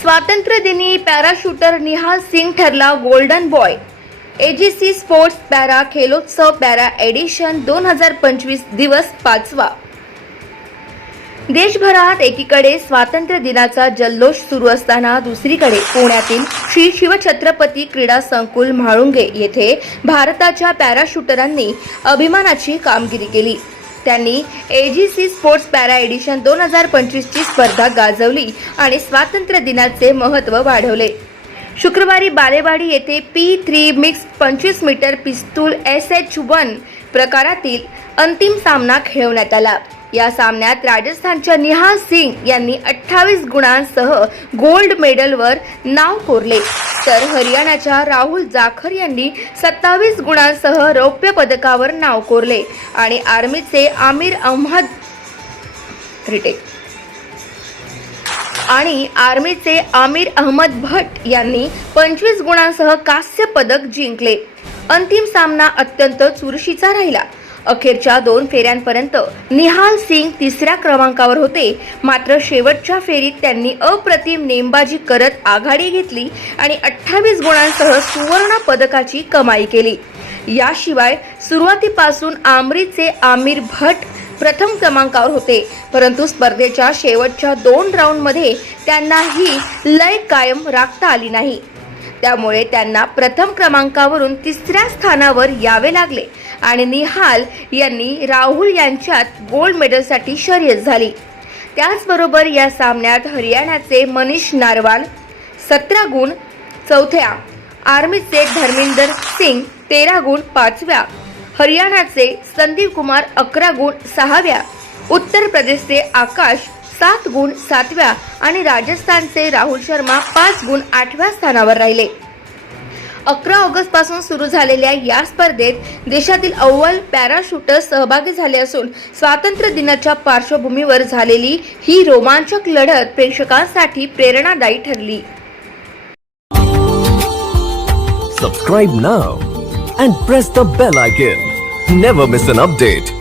स्वातंत्र्यदिनी पॅराशूटर निहाल सिंग ठरला golden boy. AGC sports para Khelotsav para edition दोन हजार पंचवीस दिवस पाचवा. देशभरात एकीकडे स्वातंत्र्य दिनाचा जल्लोष सुरू असताना दुसरीकडे पुण्यातील श्री शिवछत्रपती क्रीडा संकुल म्हाळुंगे येथे भारताच्या पॅराशूटरांनी अभिमानाची कामगिरी केली. त्यांनी A G C sports para edition दोन हजार पंचवीसची स्पर्धा गाजवली आणि स्वातंत्र्य दिनाचे महत्त्व वाढवले. शुक्रवारी बालेवाडी येथे पी थ्री मिक्स पंचवीस मीटर पिस्तूल एस एच वन प्रकारातील अंतिम सामना खेळवण्यात आला. या सामन्यात राजस्थानच्या निहाल सिंग यांनी अठ्ठावीस गुणांसह गोल्ड मेडलवर नाव कोरले. तर हरियाणाच्या राहुल जाखर यांनी सत्तावीस गुणांसह रौप्य पदकावर नाव कोरले आणि आर्मीचे आमिर अहमद रिटेक आणि आर्मीचे आमिर अहमद भट यांनी पंचवीस गुणांसह कांस्य पदक जिंकले. अंतिम सामना अत्यंत चुरशीचा राहिला. अखेरच्या दोन फेऱ्यांपर्यंत निहाल सिंग तिसऱ्या क्रमांकावर होते. मात्र शेवटच्या फेरीत त्यांनी अप्रतिम नेमबाजी करत आघाडी घेतली आणि अठ्ठावीस गुणांसह सुवर्ण पदकाची कमाई केली. याशिवाय सुरुवातीपासून आमरीचे आमिर भट प्रथम क्रमांकावर होते. परंतु स्पर्धेच्या शेवटच्या दोन राऊंडमध्ये त्यांना ही लय कायम राखता आली नाही. त्यामुळे त्यांना प्रथम क्रमांकावरून तिसऱ्या स्थानावर यावे लागले. आणि निहाल यांनी राहुल यांच्यात गोल्ड मेडलसाठी शर्यत झाली. त्याचबरोबर या सामन्यात हरियाणाचे मनीष नारवाल सतरा गुण चौथ्या आर्मीचे धर्मेंदर सिंग तेरा गुण पाचव्या हरियाणाचे संदीप कुमार अकरा गुण सहाव्या उत्तर प्रदेशचे आकाश सात गुण सातव्या आणि राजस्थानचे राहुल शर्मा पाच गुण आठव्या स्थानावर राहिले. अकरा ऑगस्टपासून सुरू झालेल्या या स्पर्धेत देशातील अव्वल पॅराशूटर सहभागी झाले असून स्वातंत्र्य दिनाच्या पार्श्वभूमीवर झालेली ही रोमांचक लढत प्रेक्षकांसाठी प्रेरणादायी ठरली Subscribe now and press the bell icon. Never miss an update.